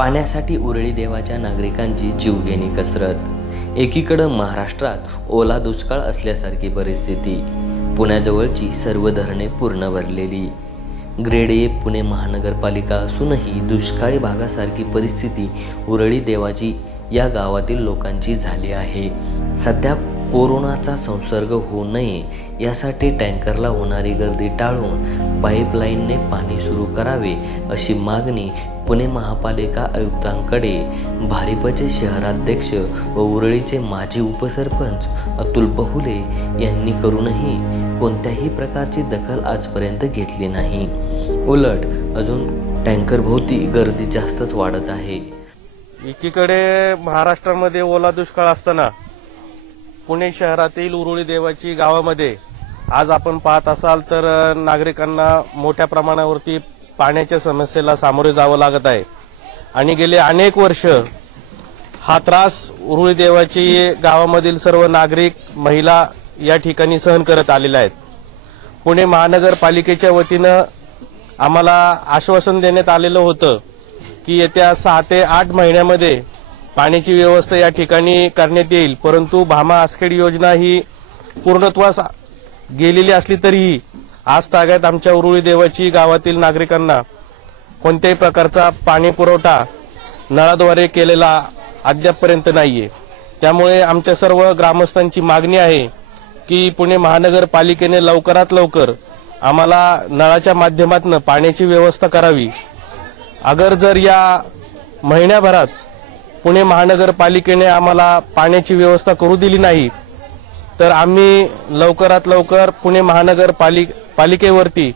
पाण्यासाठी उरळी देवाच्या नागरिकांची जीवघेणी कसरत। एकीकडे महाराष्ट्रात ओला दुष्काळ असल्यासारखी परिस्थिती, पुण्याजवळची सर्व धरणे पूर्ण भरलेली। ग्रेड ए पुणे महानगरपालिका असूनही दुष्काळी भागासारखी परिस्थिती उरळी देवाची या गावातील लोकांची झाली आहे। सध्या कोरोनाचा संसर्ग होऊ नये यासाठी टँकरला होणारी गर्दी टाळून पाईपलाईनने पाणी सुरू करावे अशी मागणी पुणे महापालिका आयुक्तांकडे भारिपचे शहराध्यक्ष व उरळीचे माजी उपसरपंच अतुल बहुले यांनी करूनही कोणत्याही प्रकारची दखल आजपर्यंत घेतली नाही। उलट अजून टँकरभोवती गर्दी जास्तच वाढत आहे। एकीकडे महाराष्ट्रामध्ये ओला दुष्काळ असताना पुणे शहरातील उरुळी देवाची गावामध्ये आज आपण पाहत असाल तर नागरिकांना मोठ्या प्रमाणावरती पाण्याच्या समस्येला सामोरे जावं लागत आहे आणि गेले अनेक वर्ष हा त्रास उरुळी देवाची गावामधील सर्व नागरिक महिला या ठिकाणी सहन करत आलेले आहेत। पुणे महानगरपालिकेच्या वतीनं आम्हाला आश्वासन देण्यात आलेलं होतं की येत्या 6 ते 8 महिन्यामध्ये पाण्याची व्यवस्था या ठिकाणी करण्यात येईल, परंतु भामा आसखेड योजना ही पूर्णत्वास गेलेली असली तरीही आज तागायत आमच्या उरुळी देवाची गावातील नागरिकांना कोणत्याही प्रकारचा पाणी पुरवठा नळाद्वारे केलेला अद्यापपर्यंत नाहीये। त्यामुळे आमच्या सर्व ग्रामस्थांची मागणी आहे की पुणे महानगरपालिकेने लवकरात लवकर आम्हाला नळाच्या माध्यमातून पाण्याची व्यवस्था करावी। अगर जर या महिन्याभरात पुणे महानगरपालिकेने आम्हाला पाण्याची व्यवस्था करू दिली नाही तर आम्ही लवकरात लवकर पुणे महानगरपालिकेवरती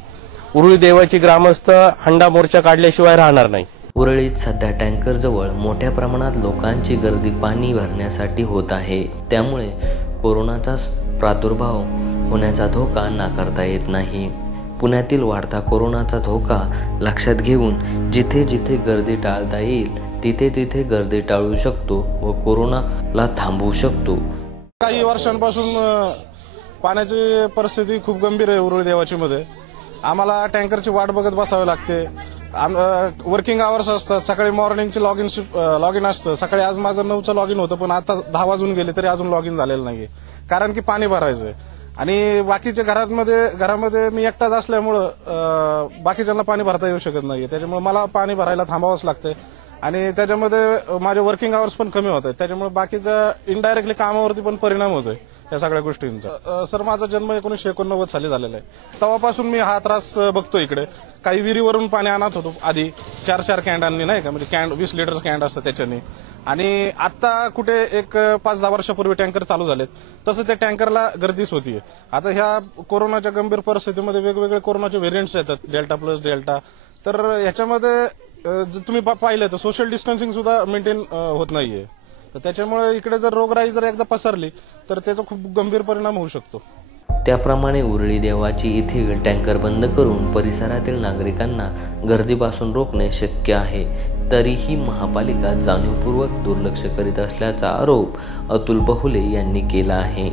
उरुळी देवाची ग्रामस्थ हंडा मोर्चा काढल्याशिवाय राहणार नाही। उरळीत सध्या टँकरजवळ मोठ्या प्रमाणात लोकांची गर्दी पाणी भरण्यासाठी होत आहे। त्यामुळे कोरोनाचा प्रादुर्भाव होण्याचा धोका नाकारता येत नाही। पुण्यातील वाढता कोरोनाचा धोका लक्षात घेऊन जिथे जिथे गर्दी टाळता येईल तिथे तिथे गर्दी टाळू शकतो व कोरोनाला थांबवू शकतो। काही वर्षांपासून पाण्याची परिस्थिती खूप गंभीर आहे उरुळी देवाची मध्ये। आम्हाला टँकरची वाट बघत बसावे लागते। वर्किंग आवर्स असतात, सकाळी मॉर्निंगचे लॉग इन असतं। सकाळी आज माझं 9चं लॉग इन होतं, पण आता 10 वाजून गेले तरी अजून लॉग इन झालेलं नाहीये, कारण की पाणी भरायचंय। आणि बाकीच्या घरामध्ये मी एकटाच असल्यामुळं बाकीच्यांना पाणी भरता येऊ शकत नाहीये, त्याच्यामुळे मला पाणी भरायला थांबावंच लागतंय आणि त्याच्यामध्ये माझे वर्किंग आवर्स पण कमी होत आहेत, त्याच्यामुळे बाकीचा इनडायरेक्टली कामावरती पण परिणाम होतोय या सगळ्या गोष्टींचा। सर, माझा जन्म 1989 साली झालेला आहे। तेव्हापासून मी हा त्रास बघतो। इकडे काही विहिरीवरून पाणी आणत होतो आधी 4-4 कॅन्डांनी, नाही का, म्हणजे कॅन्ड 20 लिटर कॅन्ड असतं त्याच्यानी। आणि आता कुठे एक 5-10 वर्षापूर्वी टँकर चालू झालेत, तसं त्या टँकरला गर्दीच होतीये। आता ह्या कोरोनाच्या गंभीर परिस्थितीमध्ये वेगवेगळे कोरोनाचे व्हेरियंट्स येतात, डेल्टा प्लस डेल्टा, तर ह्याच्यामध्ये तुम्ही पाहिलं तर सोशल डिस्टन्सिंग सुद्धा मेंटेन होत नाहीये। तर त्याच्यामुळे इकडे जर रोगराई जर एकदा पसरली तर त्याचा खूप गंभीर परिणाम होऊ शकतो। त्याप्रमाणे उरळी देवाची येथील टँकर बंद करून परिसरातील नागरिकांना गर्दीपासून रोखणे शक्य आहे। तरीही महापालिका जाणीवपूर्वक दुर्लक्ष करीत असल्याचा आरोप अतुल बहुले यांनी केला आहे।